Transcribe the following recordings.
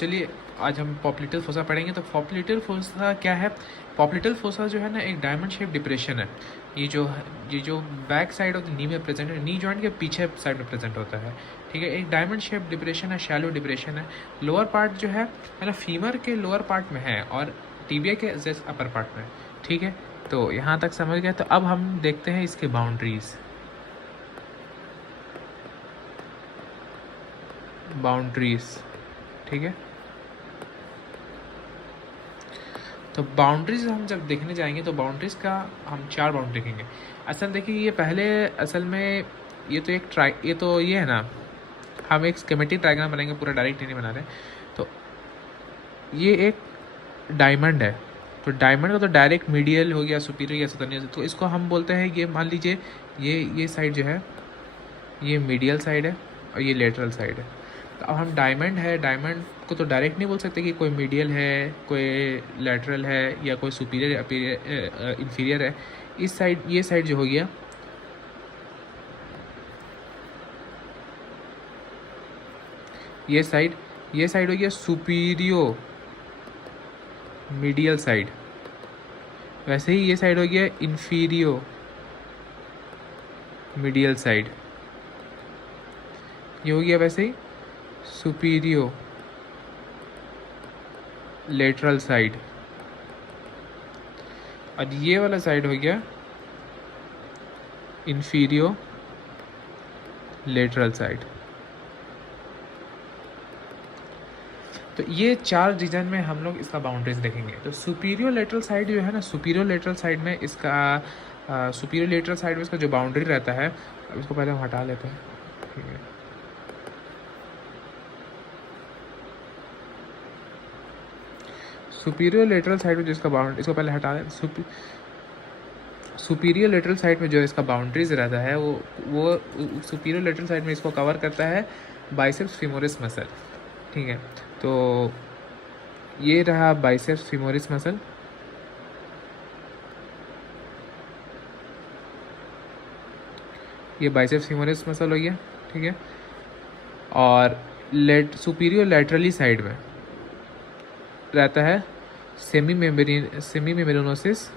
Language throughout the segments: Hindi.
चलिए आज हम पॉप्लिटल फोसा पढ़ेंगे। तो पॉप्लिटल फोसा क्या है? पॉप्लिटल फोसा जो है ना, एक डायमंड शेप डिप्रेशन है। ये जो बैक साइड ऑफ द नी में प्रेजेंट है, नी जॉइंट के पीछे साइड में प्रेजेंट होता है। ठीक है, एक डायमंड शेप डिप्रेशन है, शैलो डिप्रेशन है। लोअर पार्ट जो है ना, फीमर के लोअर पार्ट में है और टीबिया के जस्ट अपर पार्ट में। ठीक है, तो यहाँ तक समझ गए। तो अब हम देखते हैं इसके बाउंड्रीज। ठीक है, तो बाउंड्रीज हम जब देखने जाएंगे तो बाउंड्रीज का हम 4 बाउंड्री देखेंगे। असल देखिए, ये पहले असल में ये है ना, हम एक स्कीमेटिक डायग्राम बनाएंगे, पूरा डायरेक्ट नहीं बना रहे। तो ये एक डायमंड है, तो डायमंड का तो डायरेक्ट मीडियल हो गया, सुपीरियर या सतर्नियल। तो इसको हम बोलते हैं, ये मान लीजिए ये साइड जो है ये मीडियल साइड है और ये लेटरल साइड है। तो अब हम डायमंड को तो डायरेक्ट नहीं बोल सकते कि कोई मीडियल है, कोई लेटरल है या कोई सुपीरियर इंफीरियर है। इस साइड, ये साइड जो हो गया, ये साइड हो गया सुपीरियो मीडियल साइड। वैसे ही ये साइड हो गया इंफीरियो मीडियल साइड। ये हो गया वैसे ही सुपीरियो लेटरल साइड। और ये वाला साइड हो गया इंफीरियो लेटरल साइड। तो ये 4 रीजन में हम लोग इसका बाउंड्रीज देखेंगे। तो सुपीरियर लेटरल साइड जो है ना, सुपीरियर लेटरल साइड में इसका जो बाउंड्री रहता है, अब इसको पहले हम हटा लेते हैं। ठीक है, सुपीरियर लेटरल साइड में जो इसका बाउंड्री, इसको पहले हटा दें। सुपीरियर लेटरल साइड में जो इसका बाउंड्रीज रहता है, वो सुपीरियर लेटरल साइड में इसको कवर करता है बाइसेप्स फीमोरिस मसल। ठीक है, तो ये रहा बाइसेप्स फीमोरिस मसल। ये बाइसेप्स फीमोरिस मसल हो गया। ठीक है, और सुपीरियर लेटरली साइड में रहता है सेमी मेम्ब्रेनोसिस,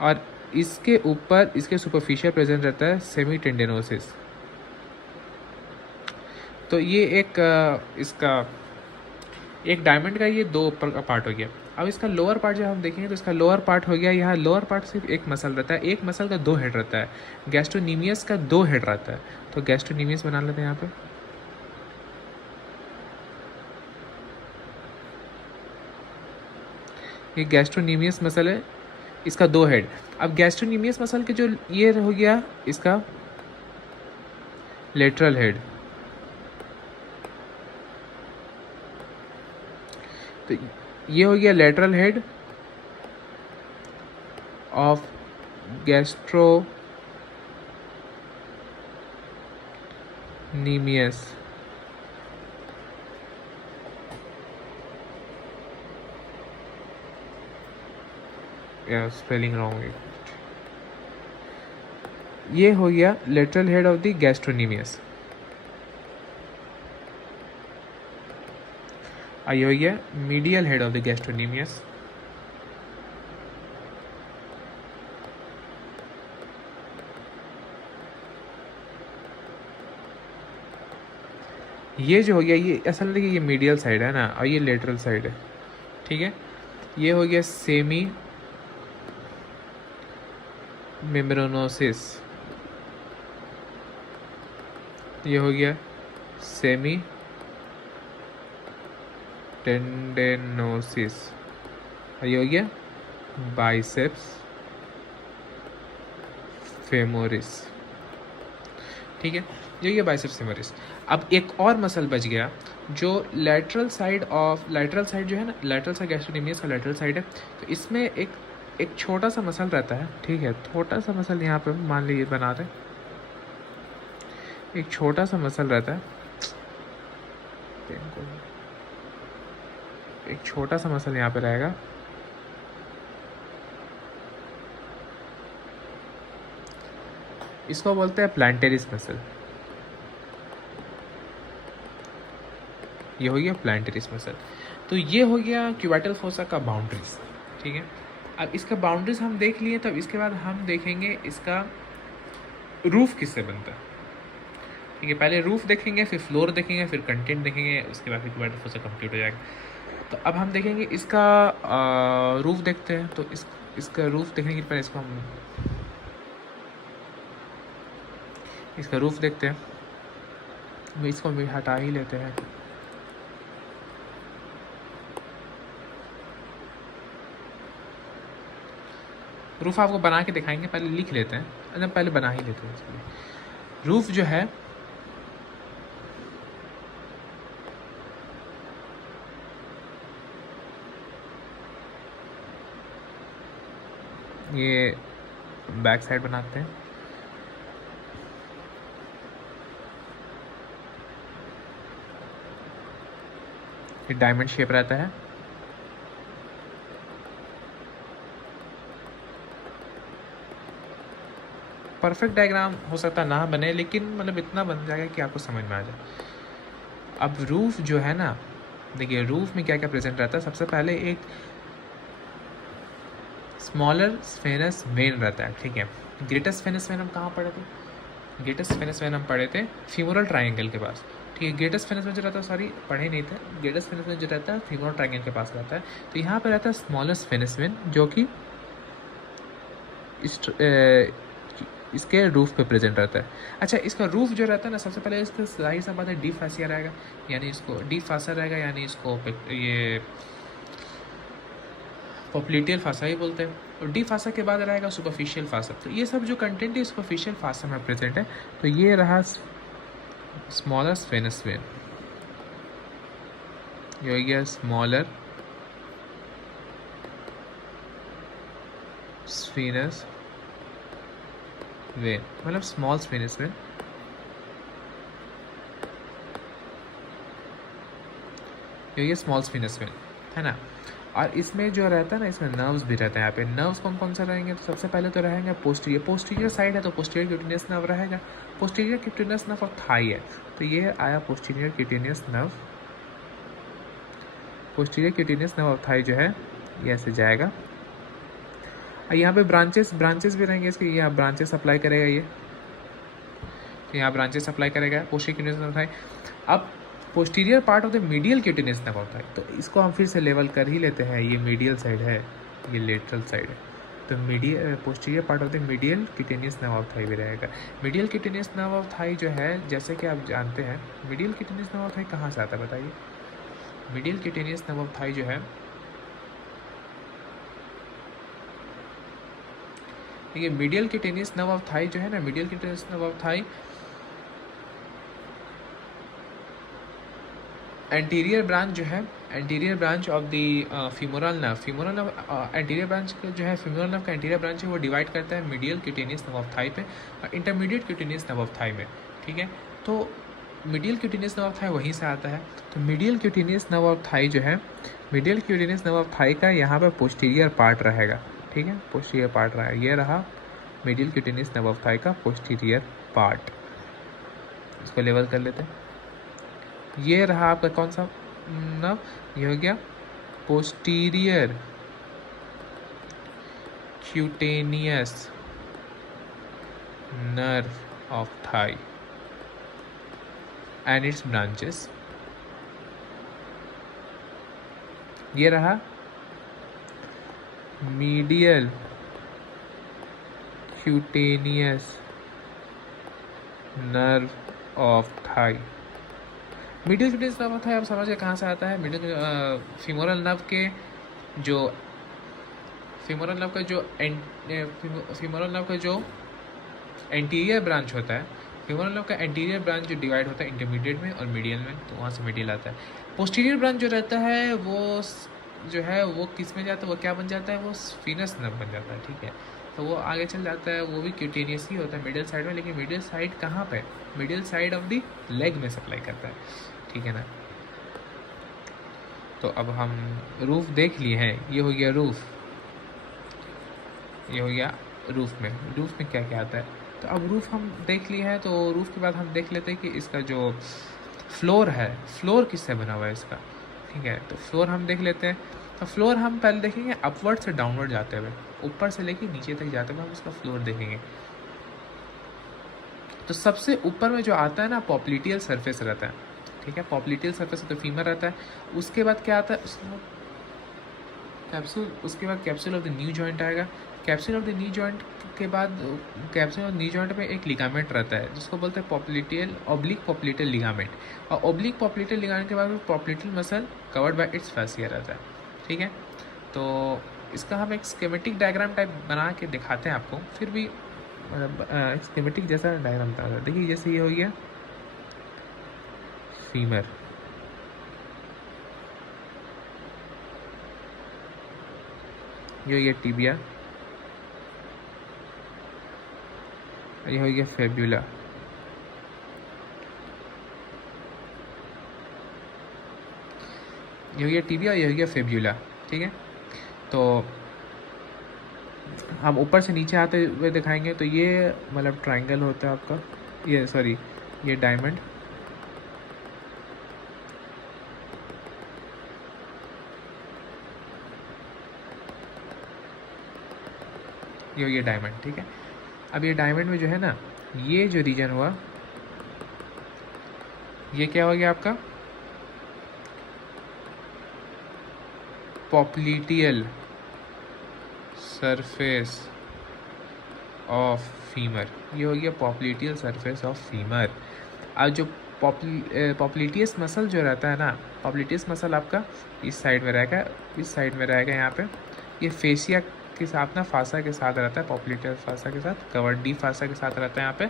और इसके ऊपर इसके सुपरफिशियल प्रेजेंट रहता है सेमी टेंडेनोसिस। तो ये इसका एक डायमंड का ये 2 ऊपर का पार्ट हो गया। अब इसका लोअर पार्ट जब हम देखेंगे तो इसका लोअर पार्ट हो गया, यहाँ लोअर पार्ट सिर्फ एक मसल रहता है, एक मसल का 2 हेड रहता है। गैस्ट्रोनीमियस का 2 हेड रहता है। तो गैस्ट्रोनीमियस बना लेते हैं यहाँ पे। ये गैस्ट्रोनीमियस मसल है, इसका 2 हेड। अब गैस्ट्रोनीमियस मसल के जो ये हो गया इसका लेटरल हेड। तो ये हो गया lateral head of gastrocnemius. Spelling wrong है। ये हो गया lateral head of the gastrocnemius. ये हो गया medial head of the gastrocnemius. ये जो हो गया, ये असल में देखिए, ये मीडियल साइड है ना, और ये लेटरल साइड है। ठीक है, ये हो गया सेमी मेम्ब्रेनोसिस, ये हो गया सेमी टेंडेनोसिस, ये हो गया बाइसेप्स फेमोरिस। ठीक है, ये हो गया बाइसेप्स फेमोरिस। अब एक और मसल बच गया जो लेटरल साइड जो है ना, लेटरल साइड गैस्ट्रोनीमियस का लेटरल साइड है। तो इसमें एक छोटा सा मसल रहता है। ठीक है, छोटा सा मसल यहाँ पे मान लीजिए बना रहे, एक छोटा सा मसल रहता है, एक छोटा सा मसल यहाँ पे रहेगा। इसको बोलते हैं प्लांटेरिस मसल। ये हो गया प्लांटरीज मसल। तो ये हो गया क्यूबिटल फोसा का बाउंड्रीज, ठीक है। अब इसका बाउंड्रीज हम देख लिए, तब इसके बाद हम देखेंगे इसका रूफ किससे बनता है, ठीक है। पहले रूफ देखेंगे, फिर फ्लोर देखेंगे, फिर कंटेंट देखेंगे, उसके बाद फिर क्यूबिटल फोसा कंप्लीट हो जाएगा। तो अब हम देखेंगे इसका रूफ देखते हैं। तो इसका रूफ देखने के पहले इसका रूफ देखते हैं। इसको भी हटा ही लेते हैं। रूफ आपको बना के दिखाएंगे, पहले लिख लेते हैं, अच्छा पहले बना ही लेते हैं इसके। रूफ जो है ये बैक साइड बनाते हैं। ये डायमंड शेप रहता है। परफेक्ट डायग्राम हो सकता ना बने, लेकिन मतलब इतना बन जाएगा कि आपको समझ में आ जाए। अब रूफ जो है ना, देखिए रूफ में क्या क्या प्रेजेंट रहता है। सबसे पहले एक स्मॉलर स्फेनस वेन रहता है, ठीक है। ग्रेटेस्ट स्फेनस वेन हम कहाँ पढ़े थे? ग्रेटेस्ट स्फेनस वेन हम पढ़े थे फीमोरल ट्राइंगल के पास, ठीक है। ग्रेटेस्ट स्फेनस वेन जो रहता है, सॉरी पढ़े नहीं थे, ग्रेटेस्ट स्फेनस वेन जो रहता है फीमोरल ट्राइंगल के पास रहता है। तो यहाँ पर रहता है स्मॉलर स्फेनस वेन, जो कि इसके रूफ पे प्रेजेंट रहता है। अच्छा, इसका रूफ जो रहता है ना, सबसे पहले इसका जाहिर सा बात है डीप फासिया रहेगा, यानी इसको डीप फासा रहेगा, यानी इसको ये पॉप्लिटियल फासा ही बोलते हैं। और डीप फासा के बाद रहेगा सुपरफिशियल फासा। तो ये सब जो कंटेंट है सुपरफिशियल फासा में प्रेजेंट है। तो ये रहा स्मॉलर स्फेनस वेन, ये हो गया स्मॉलर स्फेनस वेन, मतलब स्मॉल स्फेनस वेन। ये स्मॉल स्फेनस वेन है ना। और इसमें जो रहता है ना, इसमें नर्व्स भी रहते हैं। यहाँ पे नर्व्स कौन से रहेंगे? तो सबसे पहले तो रहेंगे पोस्टीरियर साइड है, तो पोस्टीरियर क्यूटेनियस नर्व रहेगा। पोस्टीरियर क्यूटेनियस नर्व और थाई है, तो ये आया posterior cutaneous nerve. Posterior cutaneous nerve और थाई जो है ये ऐसे जाएगा। और यहाँ पे ब्रांचेस भी रहेंगे इसके, यहाँ ब्रांचेस अप्लाई करेगा ये, यहाँ ब्रांचेस अप्लाई करेगा पोस्टीरियर क्यूटेनियस नर्व थाई। अब posterior part of the medial cutaneous nerve होता है, तो इसको हम फिर से लेवल कर ही लेते हैं। ये मीडियल साइड है, ये लेटरल साइड है। तो posterior part of the medial cutaneous nerve of Thai भी रहेगा। Medial cutaneous nerve of Thai जो है, जैसे कि आप जानते हैं, medial cutaneous nerve of Thai कहाँ से आता है बताइए? Medial cutaneous nerve of Thai जो है, ये medial cutaneous nerve of Thai जो है ना, medial cutaneous nerve of Thai anterior branch जो है, anterior branch of the femoral nerve, anterior branch जो है फीमोरल नर्व का एंटीरियर ब्रांच है, वो डिवाइड करता है medial cutaneous nerve of Thai पे और intermediate cutaneous nerve of Thai में, ठीक है। तो medial cutaneous nerve of Thai वहीं से आता है। तो medial cutaneous nerve of Thai जो है, medial cutaneous nerve of Thai का यहाँ पर पोस्टीरियर पार्ट रहेगा, ठीक है। पोस्टीरियर पार्ट रहा, ये रहा medial cutaneous nerve of Thai का पोस्टीरियर पार्ट। इसको लेवल कर लेते हैं। ये रहा आपका कौन सा नर्व? ये हो गया posterior cutaneous nerve of Thai and it's branches. ये रहा medial cutaneous nerve of Thai. Medial cutaneous nerve of Thai आप समझिए कहाँ से आता है। मीडियल फीमोरल नर्व के जो फीमोरल नर्व का जो एंटीरियर ब्रांच होता है, फीमोरल नर्व का एंटीरियर ब्रांच जो डिवाइड होता है इंटरमीडिएट में और मीडियल में, तो वहाँ से मीडियल आता है। पोस्टीरियर ब्रांच जो रहता है वो जो है वो किस में जाता है, वो क्या बन जाता है? वो स्फीनस नर्व बन जाता है, ठीक है। तो वो आगे चल जाता है, वो भी क्यूटेनियस ही होता है मिडिल साइड में, लेकिन मिडिल साइड कहाँ पे? Middle side of the leg में सप्लाई करता है, ठीक है ना। तो अब हम रूफ देख लिए हैं, ये हो गया रूफ, ये हो गया रूफ में क्या क्या आता है। तो अब रूफ हम देख लिए हैं, तो रूफ के बाद हम देख लेते हैं कि इसका जो फ्लोर है, फ्लोर किससे बना हुआ है इसका, ठीक है। तो फ्लोर हम देख लेते हैं। तो फ्लोर हम पहले देखेंगे अपवर्ड से डाउनवर्ड जाते हुए, ऊपर से लेके नीचे तक जाते हुए हम इसका फ्लोर देखेंगे। तो सबसे ऊपर में जो आता है ना पॉप्लिटियल सरफेस रहता है, ठीक है। पॉप्लिटियल सरफेस तो फीमर रहता है। उसके बाद क्या आता है, कैप्सूल, उसके बाद capsule of the new joint आएगा। Capsule of the new joint के बाद कैप्सूल ऑफ न्यू जॉइंट में एक लिगामेंट रहता है जिसको बोलते हैं पॉप्लिटियल ऑब्लिक पॉप्लिटियल लिगामेंट। और ऑब्लिक पॉप्लिटियल लिगामेंट के बाद popliteal muscle covered by it's fascia रहता है, ठीक है। तो इसका हम एक स्कीमेटिक डायग्राम टाइप बना के दिखाते हैं आपको, फिर भी एक स्कीमेटिक जैसा डायग्राम था। देखिए जैसे ये हो गया फीमर, ये हो गया टिबिया, ये हो गया फेब्यूला, ये हो गया टिबिया, ये हो गया फेब्यूला, ठीक है। तो हम ऊपर से नीचे आते हुए दिखाएंगे। तो ये मतलब ट्रायंगल होता है आपका, ये सॉरी ये डायमंड, ये हो गया डायमंड, ठीक है। अब ये डायमंड में जो है ना, ये जो रीजन हुआ ये क्या हो गया आपका पॉप्लिटियल सरफेस ऑफ फीमर, ये हो गया पॉप्लिटियल सरफेस ऑफ फीमर। अब जो पॉप्लिटियस मसल जो रहता है ना, पॉप्लिटियस मसल आपका इस साइड में रहेगा, इस साइड में रहेगा यहाँ पे। ये फेसिया के साथ ना फासा के साथ रहता है, पॉप्लिटियस फासा के साथ, कवर्ड डी फासा के साथ रहता है यहाँ पे,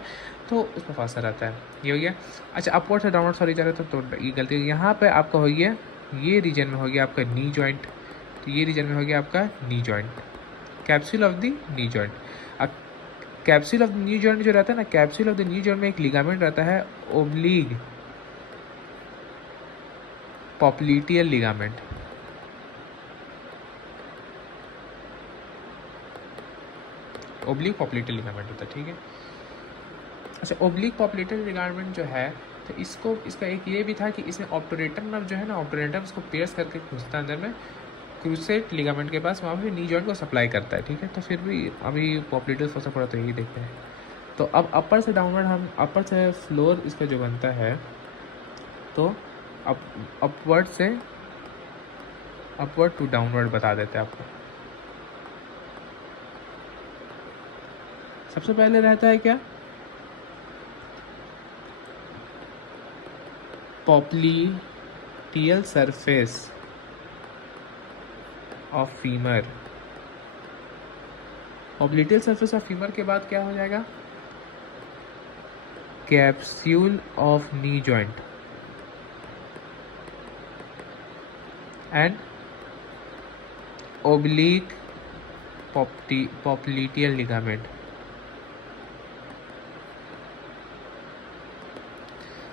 तो उसमें फासा रहता है। ये हो गया। अच्छा अपवर्ड से डाउनवर्ड सॉरी जा रहा था तो ये गलती, यहाँ पे आपका हो गया, ये रीजन में हो गया आपका नी जॉइंट। तो ये रीजन में हो गया आपका knee joint, capsule of the knee joint. अब capsule of the new joint जो रहता है ना, capsule of the new joint में एक लिगामेंट रहता है oblique popliteal ligament, oblique popliteal ligament होता है, ठीक है। अच्छा ओब्लिक पॉप्लिटियल लिगामेंट जो है, तो इसको इसका एक ये भी था कि इसमें ऑब्टूरेटर नर्व जो है ना, ऑब्टूरेटर उसको पियर्स करके घुसता है अंदर में क्रूसेट लिगामेंट के पास, वहाँ पे नी जॉइंट को सप्लाई करता है, ठीक है। तो फिर भी अभी पॉप्लिटियल फोसा पड़ा तो यही देखते हैं। तो अब अपर से डाउनवर्ड, हम अपर से फ्लोर इसका जो बनता है, तो अपवर्ड से अपवर्ड टू डाउनवर्ड बता देते हैं आपको। सबसे पहले रहता है क्या, popliteal surface of femur. Popliteal surface of femur के बाद क्या हो जाएगा, capsule of knee joint and oblique popliteal ligament.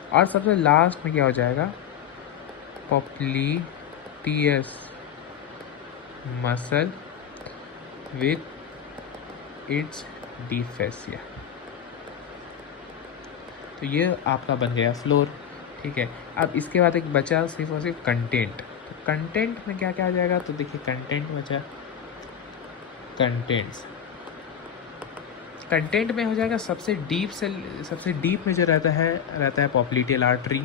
और सबसे लास्ट में क्या हो जाएगा, popliteus muscle with its deep fascia. तो ये आपका बन गया फ्लोर, ठीक है। अब इसके बाद एक बचा सिर्फ और सिर्फ कंटेंट। तो कंटेंट में क्या क्या आ जाएगा, तो देखिए कंटेंट बचा, कंटेंट में हो जाएगा सबसे डीप से, सबसे डीप में जो रहता है पॉप्लिटियल आर्टरी।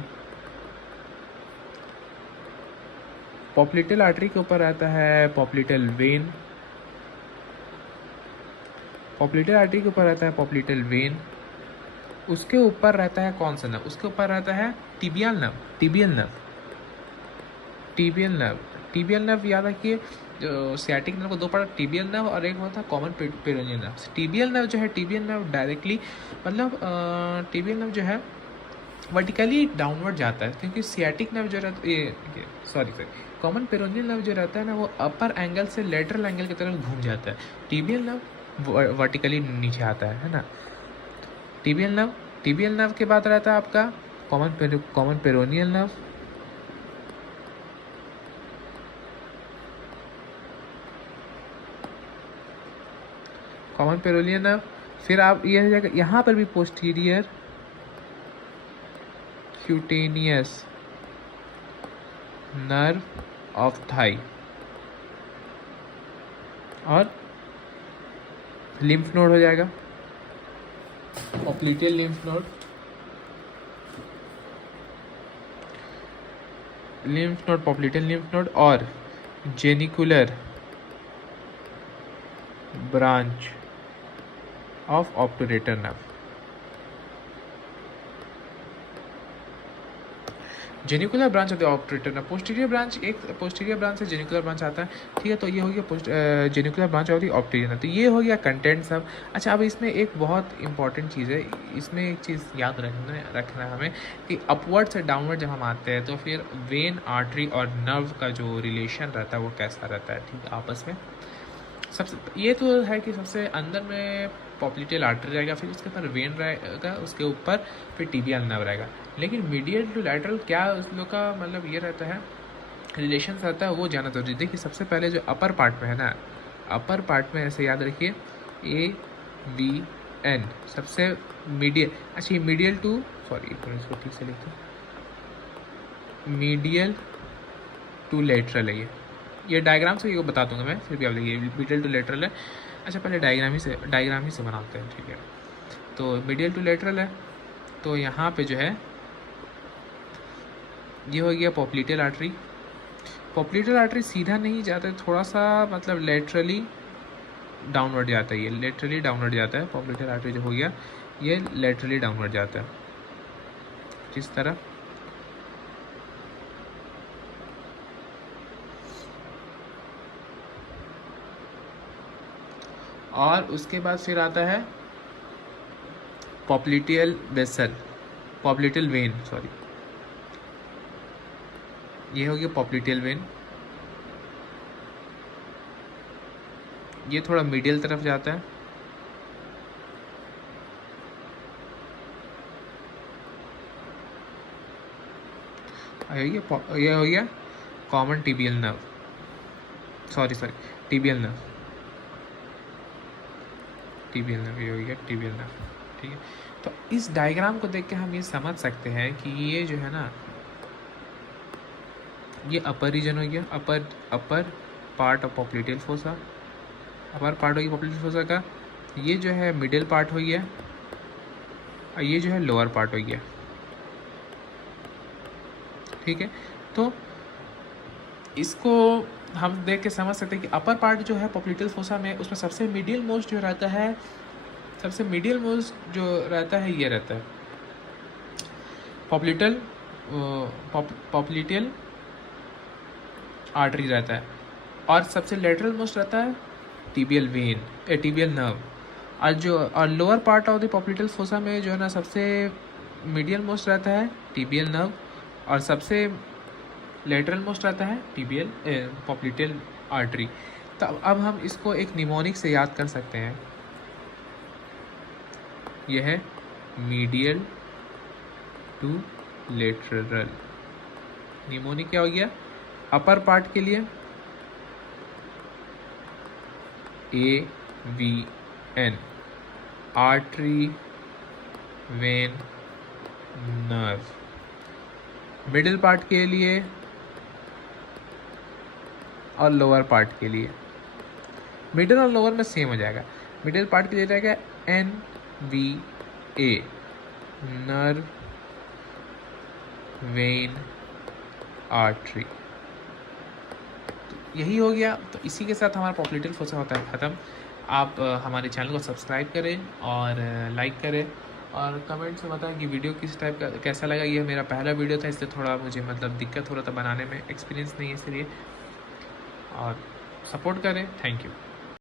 पॉप्लिटियल आर्टरी के ऊपर रहता है पॉप्लिटियल वेन, पॉप्लिटियल आर्टरी के ऊपर रहता है पॉप्लिटियल वेन। उसके ऊपर रहता है कौन सा नर्व, उसके ऊपर रहता है टिबियल नर्व, टिबियल नर्व याद रखिए। सियाटिक नर्व को दो पार्ट, टिबियल नर्व और एक होता है common peroneal nerve. Tibial nerve जो है, टिबियल नर्व डायरेक्टली मतलब टिबियल नर्व जो है वर्टिकली डाउनवर्ड जाता है, क्योंकि सियाटिक नर्व जो रहता है सॉरी कॉमन पेरोनियल नर्व जो रहता है ना, वो अपर एंगल से लेटरल एंगल की तरफ घूम जाता है। टिबियल नर्व वर्टिकली नीचे आता है ना। टिबियल नर्व के बाद रहता है आपका common peroneal nerve, common peroneal nerve. फिर आप ये हो जाएगा यहाँ पर भी posterior cutaneous nerve of thigh, और लिम्फ नोड हो जाएगा, popliteal lymph node, popliteal lymph node, और genicular branch of obturator nerve. Genicular branch of the obturator nerve, posterior branch, एक पोस्टीरियर ब्रांच से जेनिकुलर ब्रांच आता है, ठीक है। तो ये हो गया genicular branch of the obturator nerve. तो ये हो गया कंटेंट सब। अच्छा, अब इसमें एक बहुत इंपॉर्टेंट चीज़ है, इसमें एक चीज़ याद रखना है हमें कि अपवर्ड से डाउनवर्ड जब हम आते हैं तो फिर वेन, आर्टरी और नर्व का जो रिलेशन रहता है वो कैसा रहता है, ठीक है, आपस में। सबसे ये तो है कि सबसे अंदर में पॉप्लिटियल आर्टरी रहेगा, फिर उसके ऊपर वेन रहेगा, उसके ऊपर फिर टिबियल नर्व रहेगा। लेकिन मीडियल टू लैटरल क्या उस लोग का मतलब ये रहता है, रिलेशन रहता है, वो जाना जरूरी। देखिए सबसे पहले जो अपर पार्ट में है ना, अपर पार्ट में ऐसे याद रखिए AVN, सबसे मीडियल, अच्छा ये मीडियल टू, सॉरी इसको ठीक से लिखते हैं, मीडियल टू लेटरल है ये डायग्राम से ये बता दूंगा मैं, फिर भी आप देखिए मीडियल टू लेटरल है। अच्छा पहले डायग्राम ही से बनाते हैं, ठीक है। तो मीडियल टू लेटरल है, तो यहाँ पे जो है ये हो गया पॉप्लिटियल आर्टरी। पॉप्लिटियल आर्टरी सीधा नहीं जाता है, थोड़ा सा मतलब लेटरली डाउनवर्ड जाता है, ये लेटरली डाउनवर्ड जाता है। पॉप्लिटियल आर्टरी जो हो गया ये लेटरली डाउनवर्ड जाता है, किस तरह, और उसके बाद फिर आता है popliteal vessel, popliteal when, sorry ये हो गया पॉप्लिटियल वेन, ये थोड़ा मीडियल तरफ जाता है, ये हो गया common tibial nerve, sorry tibial nerve, ये हो गया टिबियल नर्व, ठीक है। तो इस डायग्राम को देख के हम ये समझ सकते हैं कि ये जो है ना, ये अपर रीजन हो गया, upper part of popliteal fossa, upper part हो गया पॉप्लिटियल फोसा का, ये जो है मिडिल पार्ट हो गया, और ये जो है लोअर पार्ट हो गया, ठीक है। तो इसको हम देख के समझ सकते हैं कि अपर पार्ट जो है पॉप्लिटियल फोसा में, उसमें सबसे मिडिल मोस्ट जो रहता है, सबसे मिडिल मोस्ट जो रहता है ये रहता है पॉप्लिटियल आर्टरी रहता है, और सबसे लेटरल मोस्ट रहता है टिबियल वेन, टिबियल नर्व, और lower part of the popliteal fossa में जो है ना सबसे मीडियल मोस्ट रहता है टिबियल नर्व, और सबसे लेटरल मोस्ट रहता है टिबियल पॉप्लिटियल आर्टरी। तो अब हम इसको एक निमोनिक से याद कर सकते हैं, यह है मीडियल टू लेटरल। निमोनिक क्या हो गया, अपर पार्ट के लिए AVN, artery vein nerve, middle part के लिए और लोअर पार्ट के लिए, मिडिल और लोअर में सेम हो जाएगा, मिडिल पार्ट के लिए रहेगा NVA, नर्व वेन आर्टरी। तो यही हो गया। तो इसी के साथ हमारा पॉप्लिटियल फोसा होता है ख़त्म। आप हमारे चैनल को सब्सक्राइब करें और लाइक करें, और कमेंट में बताएं कि वीडियो किस टाइप का कैसा लगा। ये मेरा पहला वीडियो था, इसलिए थोड़ा मुझे मतलब दिक्कत हो रहा था बनाने में, एक्सपीरियंस नहीं है इसलिए, और सपोर्ट करें। Thank you.